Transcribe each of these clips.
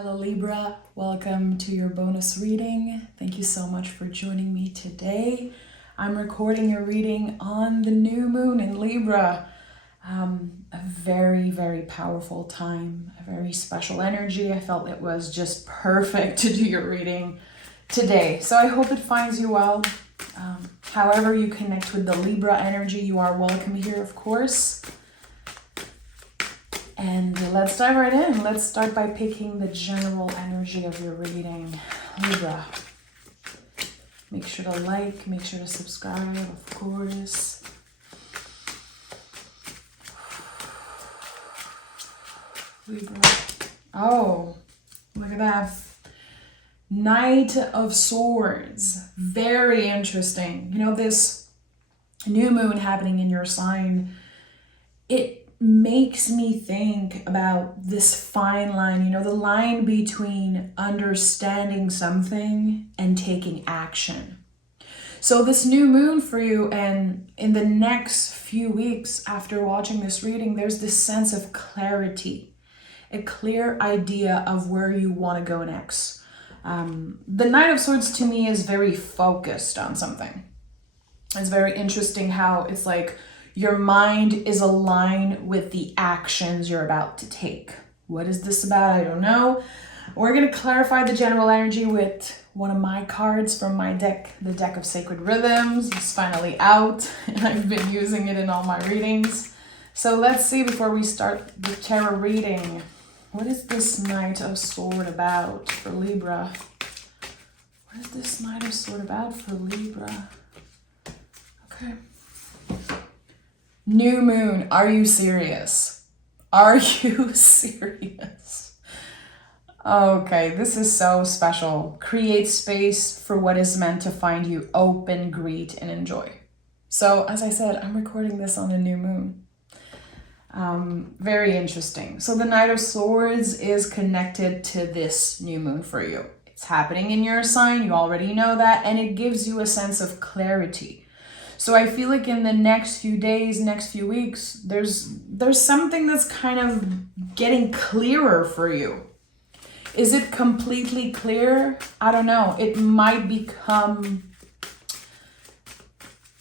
Hello Libra, welcome to your bonus reading. Thank you so much for joining me today. I'm recording your reading on the new moon in Libra. A very, very powerful time, a very special energy. I felt it was just perfect to do your reading today. So I hope it finds you well. However you connect with the Libra energy, you are welcome here, of course. And let's dive right in. Let's start by picking the general energy of your reading. Libra. Make sure to like, make sure to subscribe, of course. Libra. Oh, look at that. Knight of Swords. Very interesting. You know, this new moon happening in your sign, it makes me think about this fine line, you know, the line between understanding something and taking action. So this new moon for you, and in the next few weeks after watching this reading, there's this sense of clarity, a clear idea of where you want to go next. The Knight of Swords to me is very focused on something. It's very interesting how it's like your mind is aligned with the actions you're about to take. What is this about? I don't know. We're going to clarify the general energy with one of my cards from my deck. The deck of Sacred Rhythms is finally out, and I've been using it in all my readings. So let's see before we start the tarot reading. What is this Knight of Sword about for Libra? What is this Knight of Sword about for Libra? Okay. New moon, are you serious? Are you serious? Okay, this is so special. Create space for what is meant to find you. Open, greet, and enjoy. So, as I said, I'm recording this on a new moon. Very interesting. So the Knight of Swords is connected to this new moon for you. It's happening in your sign. You already know that. And it gives you a sense of clarity. So I feel like in the next few days, next few weeks, there's something that's kind of getting clearer for you. Is it completely clear? I don't know. It might become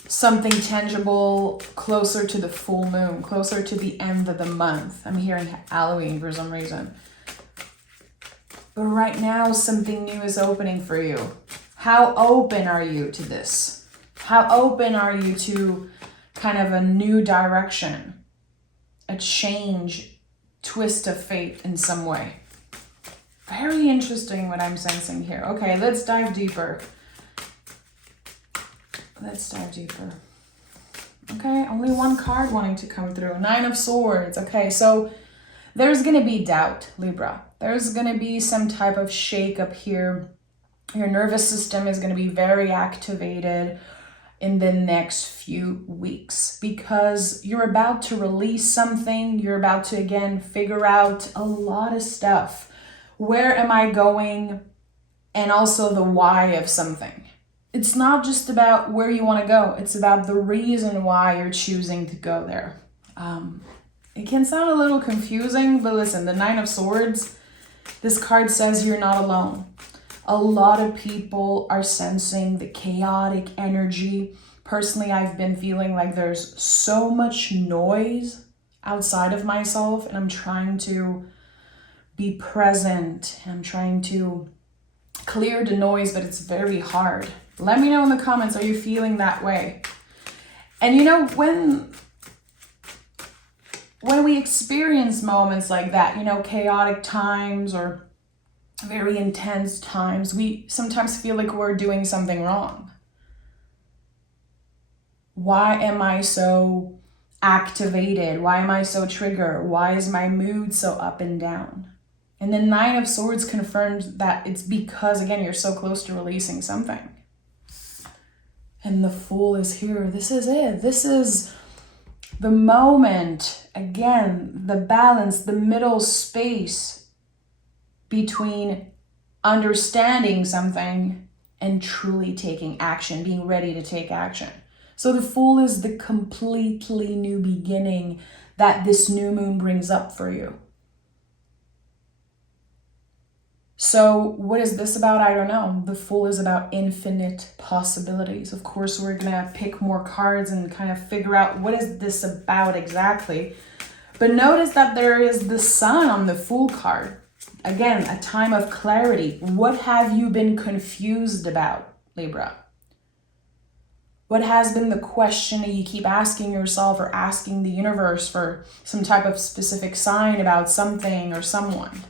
something tangible closer to the full moon, closer to the end of the month. I'm hearing Halloween for some reason. But right now, something new is opening for you. How open are you to this? How open are you to kind of a new direction, a change, twist of fate in some way? Very interesting what I'm sensing here. Okay, let's dive deeper. Let's dive deeper. Okay, only one card wanting to come through. Nine of Swords. Okay, so there's going to be doubt, Libra. There's going to be some type of shake up here. Your nervous system is going to be very activated in the next few weeks because you're about to release something. You're about to, again, figure out a lot of stuff. Where am I going? And also the why of something. It's not just about where you want to go. It's about the reason why you're choosing to go there. It can sound a little confusing, but listen, the Nine of Swords, this card says you're not alone. A lot of people are sensing the chaotic energy. Personally, I've been feeling like there's so much noise outside of myself, and I'm trying to be present. I'm trying to clear the noise, but it's very hard. Let me know in the comments, are you feeling that way? And you know, when we experience moments like that, you know, chaotic times or very intense times, we sometimes feel like we're doing something wrong. Why am I so activated? Why am I so triggered? Why is my mood so up and down? And the Nine of Swords confirms that it's because, again, you're so close to releasing something. And the Fool is here. This is it. This is the moment, again, the balance, the middle space between understanding something and truly taking action, being ready to take action. So the Fool is the completely new beginning that this new moon brings up for you. So what is this about? I don't know. The Fool is about infinite possibilities. Of course, we're going to pick more cards and kind of figure out what is this about exactly. But notice that there is the Sun on the Fool card. Again, a time of clarity. What have you been confused about, Libra? What has been the question that you keep asking yourself or asking the universe for some type of specific sign about something or someone?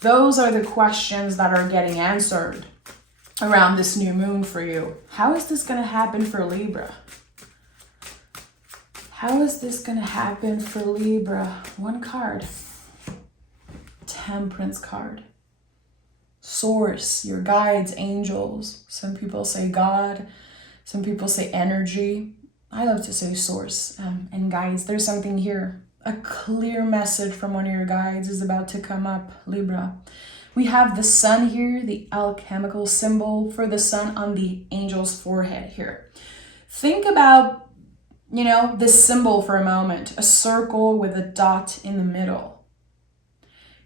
Those are the questions that are getting answered around this new moon for you. How is this going to happen for Libra? How is this going to happen for Libra? One card. Temperance card. Source, your guides, angels. Some people say God. Some people say energy. I love to say source and guides. There's something here. A clear message from one of your guides is about to come up, Libra. We have the Sun here, the alchemical symbol for the Sun on the angel's forehead here. Think about, this symbol for a moment. A circle with a dot in the middle.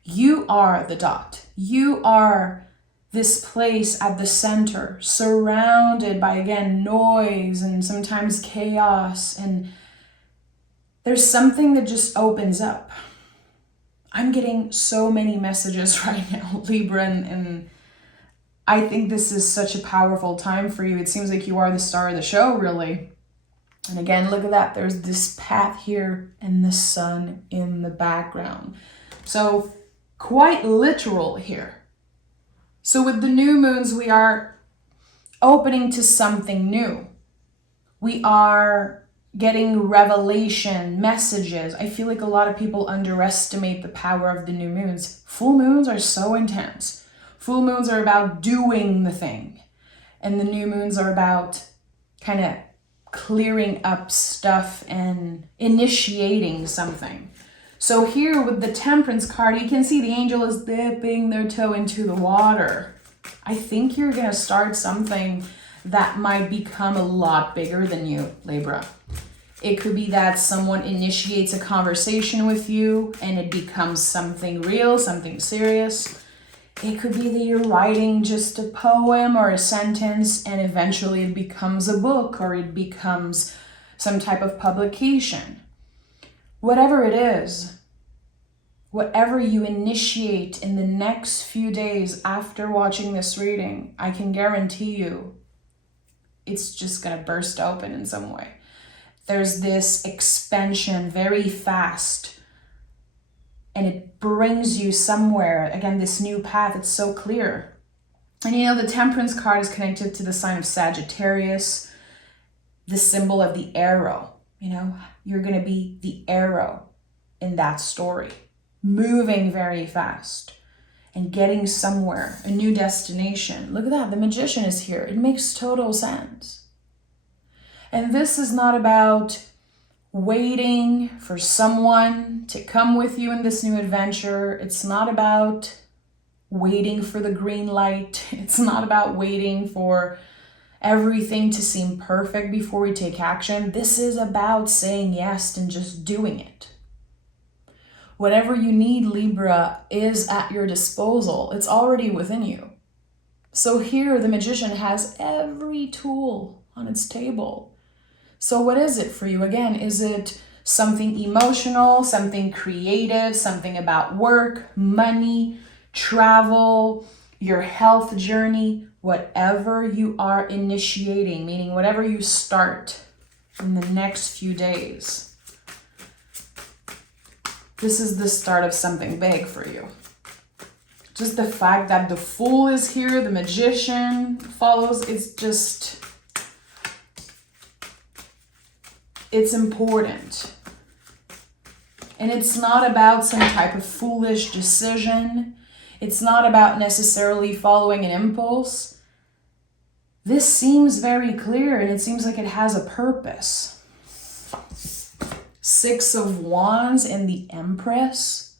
You are the dot. You are this place at the center, surrounded by, again, noise and sometimes chaos, and there's something that just opens up. I'm getting so many messages right now, Libra, and I think this is such a powerful time for you. It seems like you are the star of the show, really. And again, look at that. There's this path here and the Sun in the background. So quite literal here. So with the new moons, we are opening to something new. We are getting revelation, messages. I feel like a lot of people underestimate the power of the new moons. Full moons are so intense. Full moons are about doing the thing. And the new moons are about kind of clearing up stuff and initiating something. So here with the Temperance card, you can see the angel is dipping their toe into the water. I think you're going to start something that might become a lot bigger than you, Libra. It could be that someone initiates a conversation with you and it becomes something real, something serious. It could be that you're writing just a poem or a sentence and eventually it becomes a book or it becomes some type of publication. Whatever it is, whatever you initiate in the next few days after watching this reading, I can guarantee you it's just going to burst open in some way. There's this expansion very fast and it brings you somewhere. Again, this new path, it's so clear. And the Temperance card is connected to the sign of Sagittarius, the symbol of the arrow. You're going to be the arrow in that story, moving very fast and getting somewhere, a new destination. Look at that, the Magician is here. It makes total sense. And this is not about waiting for someone to come with you in this new adventure. It's not about waiting for the green light. It's not about waiting for everything to seem perfect before we take action. This is about saying yes and just doing it. Whatever you need, Libra, is at your disposal. It's already within you. So here, the Magician has every tool on its table. So what is it for you? Again, is it something emotional, something creative, something about work, money, travel, your health journey? Whatever you are initiating, meaning whatever you start in the next few days, this is the start of something big for you. Just the fact that the Fool is here, the Magician follows, it's important. And it's not about some type of foolish decision. It's not about necessarily following an impulse. This seems very clear and it seems like it has a purpose. 6 of Wands and the Empress.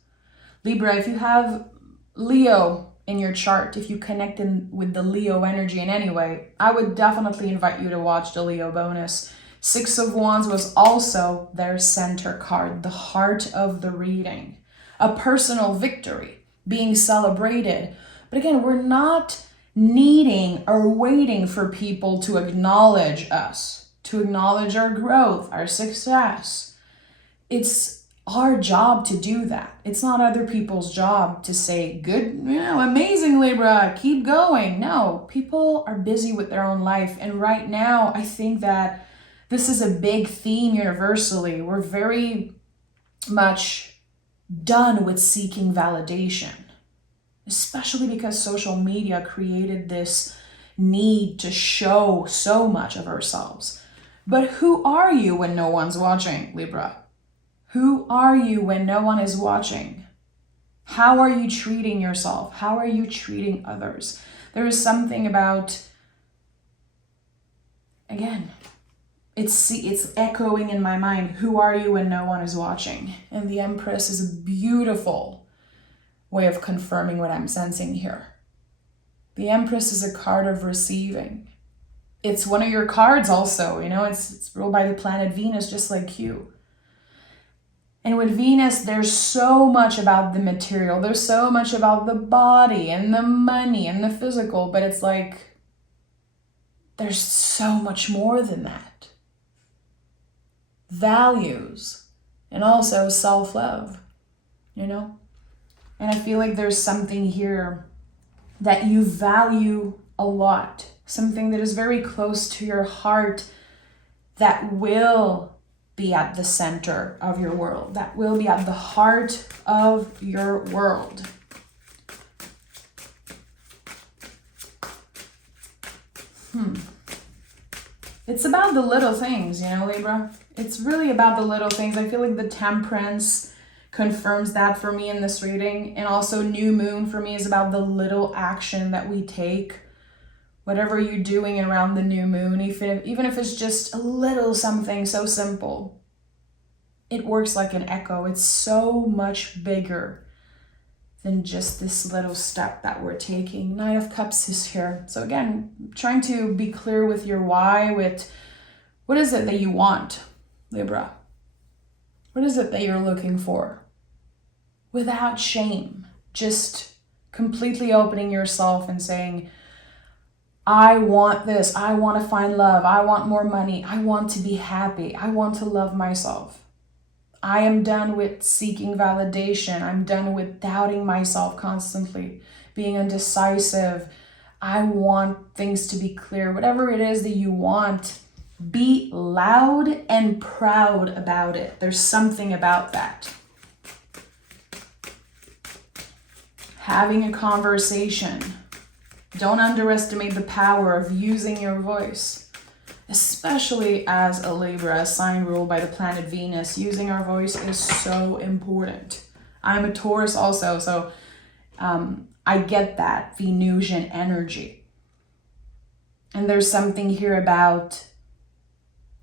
Libra, if you have Leo in your chart, if you connect in with the Leo energy in any way, I would definitely invite you to watch the Leo bonus. 6 of Wands was also their center card, the heart of the reading. A personal victory being celebrated, But again, we're not needing or waiting for people to acknowledge us, to acknowledge our growth, our success. It's our job to do that. It's not other people's job to say, good, amazing, Libra, keep going. No, people are busy with their own life. And right now, I think that this is a big theme universally. We're very much done with seeking validation, especially because social media created this need to show so much of ourselves. But who are you when no one's watching, Libra? Who are you when no one is watching? How are you treating yourself? How are you treating others? There is something about, again, it's echoing in my mind. Who are you when no one is watching? And the Empress is a beautiful way of confirming what I'm sensing here. The Empress is a card of receiving. It's one of your cards also, it's ruled by the planet Venus, just like you. And with Venus, there's so much about the material. There's so much about the body and the money and the physical, but it's like, there's so much more than that. Values and also self-love, And I feel like there's something here that you value a lot, something that is very close to your heart that will be at the center of your world, that will be at the heart of your world. It's about the little things, Libra. It's really about the little things. I feel like the Temperance confirms that for me in this reading. And also New Moon for me is about the little action that we take. Whatever you're doing around the new moon, even if it's just a little something so simple, it works like an echo. It's so much bigger than just this little step that we're taking. Knight of Cups is here. So again, trying to be clear with your why, with what is it that you want, Libra? What is it that you're looking for? Without shame, just completely opening yourself and saying, I want this. I want to find love. I want more money. I want to be happy. I want to love myself. I am done with seeking validation. I'm done with doubting myself constantly, being indecisive. I want things to be clear. Whatever it is that you want, be loud and proud about it. There's something about that. Having a conversation. Don't underestimate the power of using your voice, especially as a Libra, a sign ruled by the planet Venus. Using our voice is so important. I'm a Taurus also, so I get that Venusian energy. And there's something here about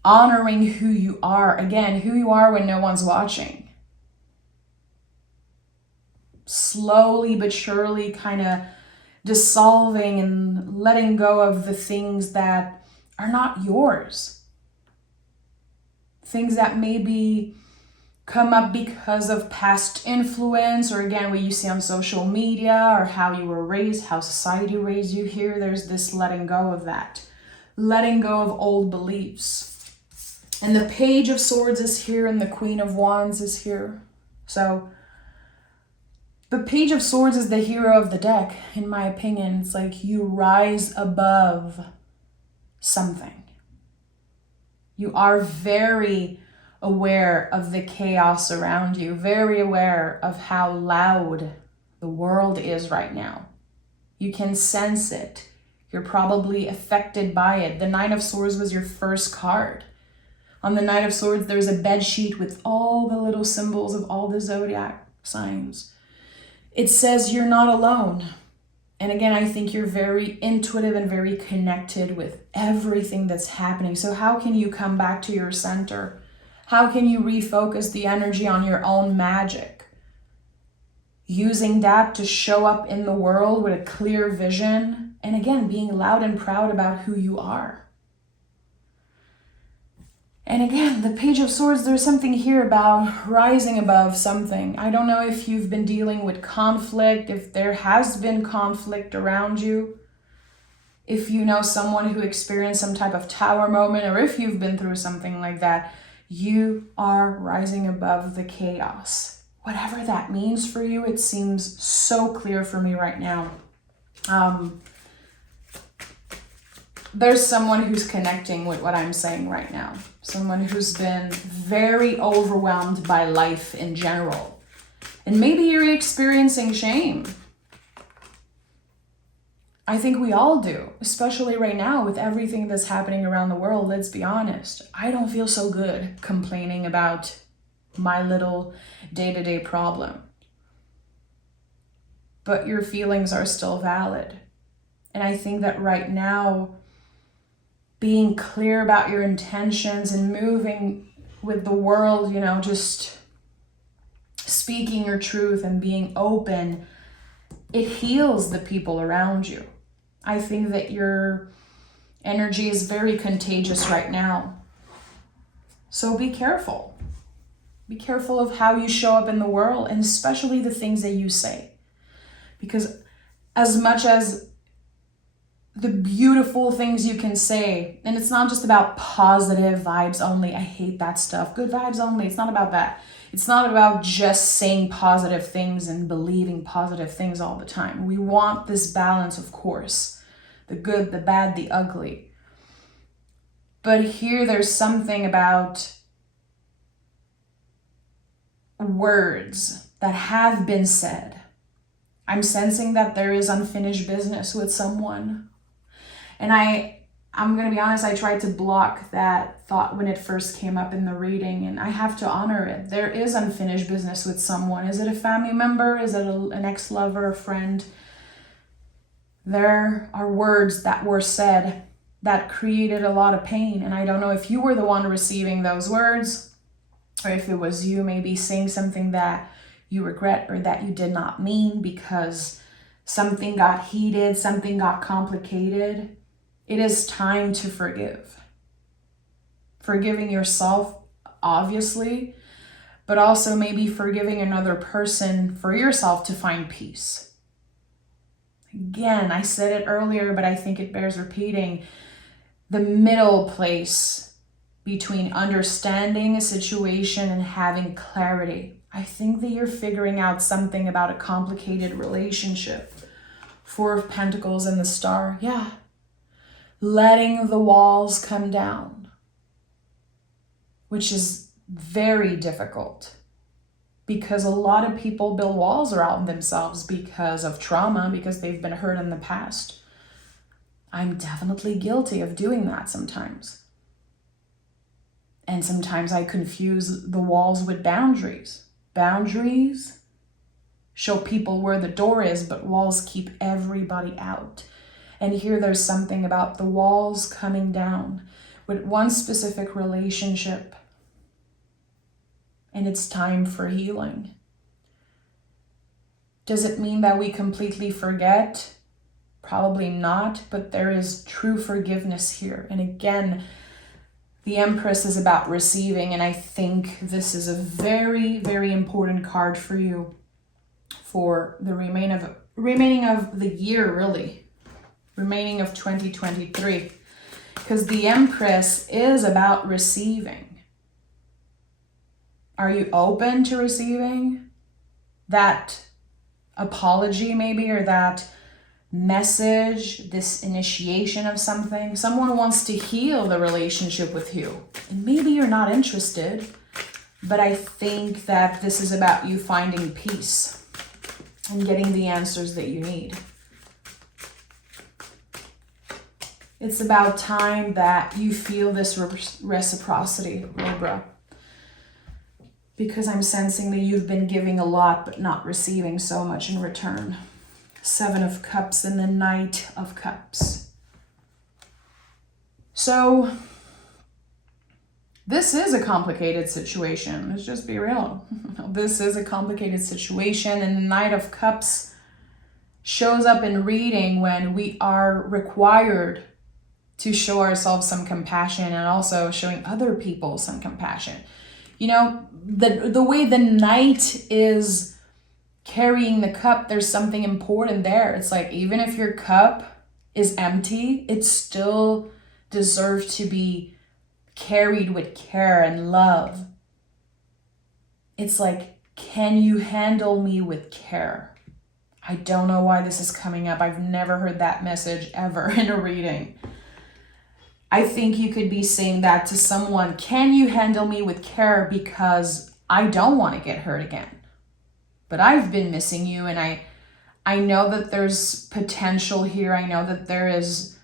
honoring who you are. Again, who you are when no one's watching. Slowly but surely kind of dissolving and letting go of the things that are not yours. Things that maybe come up because of past influence, or again, what you see on social media, or how you were raised, how society raised you. Here, there's this letting go of that. Letting go of old beliefs. And the Page of Swords is here and the Queen of Wands is here. So the Page of Swords is the hero of the deck, in my opinion. It's like you rise above something. You are very aware of the chaos around you, very aware of how loud the world is right now. You can sense it. You're probably affected by it. The Nine of Swords was your first card. On the Knight of Swords, there's a bed sheet with all the little symbols of all the zodiac signs. It says you're not alone. And again, I think you're very intuitive and very connected with everything that's happening. So how can you come back to your center? How can you refocus the energy on your own magic? Using that to show up in the world with a clear vision. And again, being loud and proud about who you are. And again, the Page of Swords, there's something here about rising above something. I don't know if you've been dealing with conflict, if there has been conflict around you, if you know someone who experienced some type of tower moment, or if you've been through something like that. You are rising above the chaos. Whatever that means for you, it seems so clear for me right now. There's someone who's connecting with what I'm saying right now. Someone who's been very overwhelmed by life in general. And maybe you're experiencing shame. I think we all do, especially right now with everything that's happening around the world. Let's be honest. I don't feel so good complaining about my little day-to-day problem. But your feelings are still valid. And I think that right now, being clear about your intentions and moving with the world, you know, just speaking your truth and being open, it heals the people around you. I think that your energy is very contagious right now. So be careful. Be careful of how you show up in the world, and especially the things that you say. Because as much as the beautiful things you can say, and it's not just about positive vibes only. I hate that stuff. Good vibes only. It's not about that. It's not about just saying positive things and believing positive things all the time. We want this balance, of course. The good, the bad, the ugly. But here there's something about words that have been said. I'm sensing that there is unfinished business with someone. And I'm going to be honest, I tried to block that thought when it first came up in the reading, and I have to honor it. There is unfinished business with someone. Is it a family member? Is it an ex-lover, a friend? There are words that were said that created a lot of pain. And I don't know if you were the one receiving those words, or if it was you maybe saying something that you regret or that you did not mean because something got heated, something got complicated. It is time to forgive. Forgiving yourself, obviously, but also maybe forgiving another person for yourself to find peace. Again, I said it earlier, but I think it bears repeating. The middle place between understanding a situation and having clarity. I think that you're figuring out something about a complicated relationship. Four of Pentacles and the Star. Yeah. Letting the walls come down, which is very difficult because a lot of people build walls around themselves because of trauma, because they've been hurt in the past. I'm definitely guilty of doing that sometimes. And sometimes I confuse the walls with boundaries. Boundaries show people where the door is, but walls keep everybody out. And here there's something about the walls coming down with one specific relationship. And it's time for healing. Does it mean that we completely forget? Probably not, but there is true forgiveness here. And again, the Empress is about receiving, and I think this is a very, very important card for you for the remaining of the year, really. Remaining of 2023, because the Empress is about receiving. Are you open to receiving that apology maybe, or that message, this initiation of something? Someone wants to heal the relationship with you, and maybe you're not interested, but I think that this is about you finding peace and getting the answers that you need. It's about time that you feel this reciprocity, Libra. Because I'm sensing that you've been giving a lot but not receiving so much in return. Seven of Cups and the Knight of Cups. So, this is a complicated situation. Let's just be real. This is a complicated situation, and the Knight of Cups shows up in reading when we are required to show ourselves some compassion and also showing other people some compassion. You know, the way the Knight is carrying the cup, there's something important there. It's like, even if your cup is empty, it still deserves to be carried with care and love. It's like, can you handle me with care? I don't know why this is coming up. I've never heard that message ever in a reading. I think you could be saying that to someone. Can you handle me with care, because I don't want to get hurt again. But I've been missing you, and I know that there's potential here. I know that there is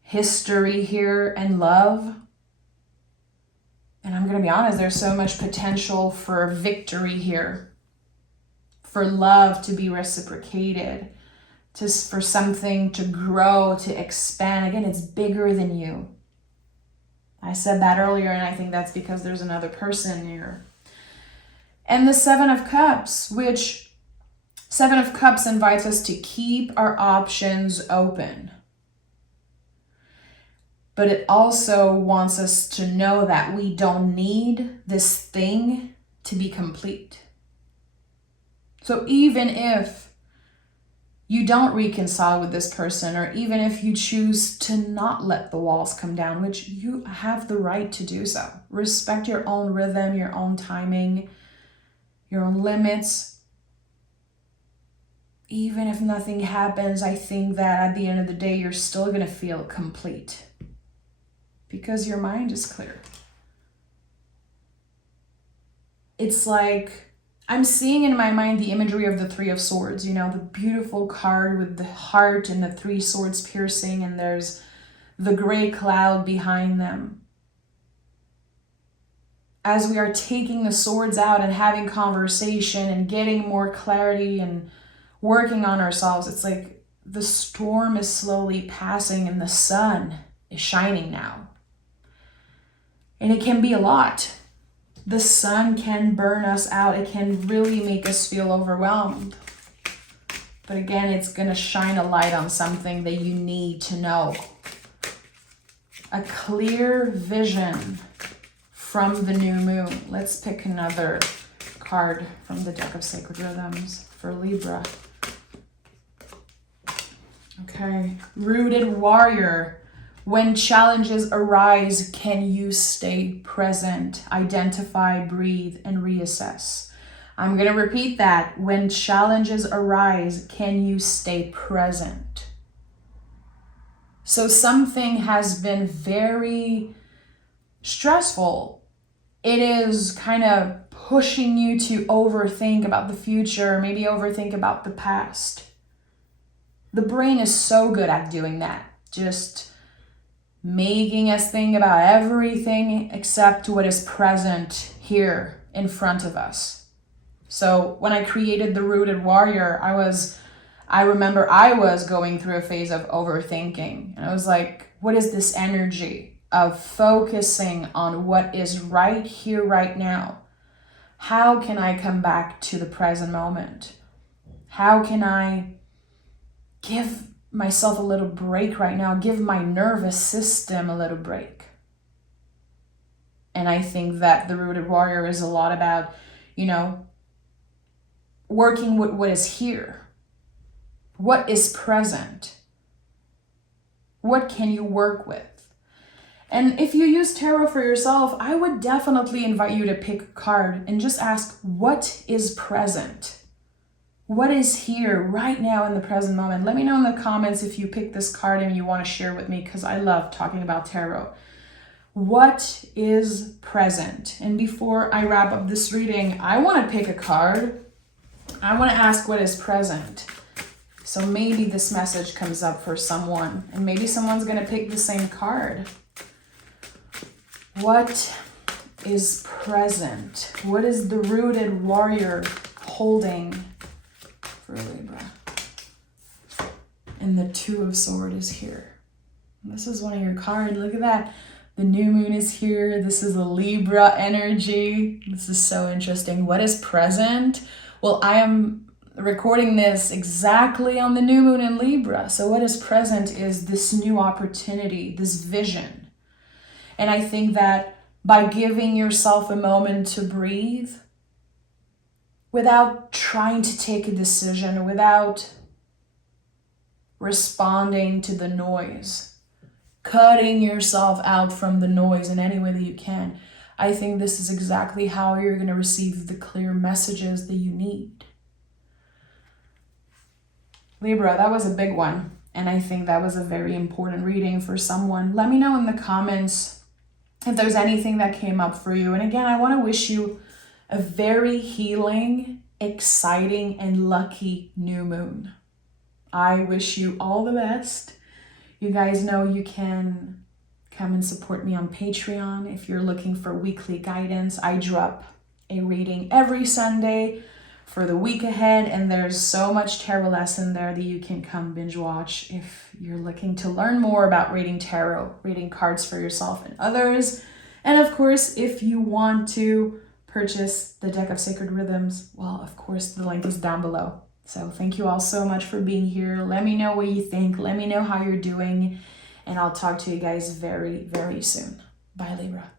history here and love. And I'm going to be honest, there's so much potential for victory here, for love to be reciprocated, for something to grow, to expand. Again, it's bigger than you. I said that earlier, and I think that's because there's another person here. And the Seven of Cups, which Seven of Cups invites us to keep our options open. But it also wants us to know that we don't need this thing to be complete. So even if you don't reconcile with this person, or even if you choose to not let the walls come down, which you have the right to do so. Respect your own rhythm, your own timing, your own limits. Even if nothing happens, I think that at the end of the day, you're still going to feel complete, because your mind is clear. It's like, I'm seeing in my mind the imagery of the Three of Swords, you know, the beautiful card with the heart and the three swords piercing, and there's the gray cloud behind them. As we are taking the swords out and having conversation and getting more clarity and working on ourselves, it's like the storm is slowly passing and the sun is shining now. And it can be a lot. The sun can burn us out. It can really make us feel overwhelmed. But again, it's going to shine a light on something that you need to know. A clear vision from the new moon. Let's pick another card from the deck of Sacred Rhythms for Libra. Okay, Rooted Warrior. When challenges arise, can you stay present, identify, breathe, and reassess? I'm going to repeat that. When challenges arise, can you stay present? So something has been very stressful. It is kind of pushing you to overthink about the future, maybe overthink about the past. The brain is so good at doing that. Just making us think about everything except what is present here in front of us. So when I created the Rooted Warrior, I remember I was going through a phase of overthinking. And I was like, what is this energy of focusing on what is right here, right now? How can I come back to the present moment? How can I give myself a little break right now, give my nervous system a little break? And I think that the Rooted Warrior is a lot about, you know, working with what is here. What is present? What can you work with? And if you use tarot for yourself, I would definitely invite you to pick a card and just ask, what is present? What is here right now in the present moment? Let me know in the comments if you pick this card and you want to share with me, because I love talking about tarot. What is present? And before I wrap up this reading, I want to pick a card. I want to ask what is present. So maybe this message comes up for someone, and maybe someone's going to pick the same card. What is present? What is the Rooted Warrior holding for Libra? And the Two of Swords is here. This is one of your cards. Look at that. The new moon is here. This is a Libra energy. This is so interesting. What is present? Well, I am recording this exactly on the new moon in Libra. So what is present is this new opportunity, this vision. And I think that by giving yourself a moment to breathe, without trying to take a decision, without responding to the noise, cutting yourself out from the noise in any way that you can, I think this is exactly how you're going to receive the clear messages that you need. Libra, that was a big one. And I think that was a very important reading for someone. Let me know in the comments if there's anything that came up for you. And again, I want to wish you a very healing, exciting, and lucky new moon. I wish you all the best. You guys know you can come and support me on Patreon if you're looking for weekly guidance. I drop a reading every Sunday for the week ahead, and there's so much tarot lesson there that you can come binge watch if you're looking to learn more about reading tarot, reading cards for yourself and others. And of course, if you want to purchase the deck of sacred rhythms, well, of course, the link is down below. So thank you all so much for being here. Let me know what you think. Let me know how you're doing. And I'll talk to you guys very, very soon. Bye, Libra.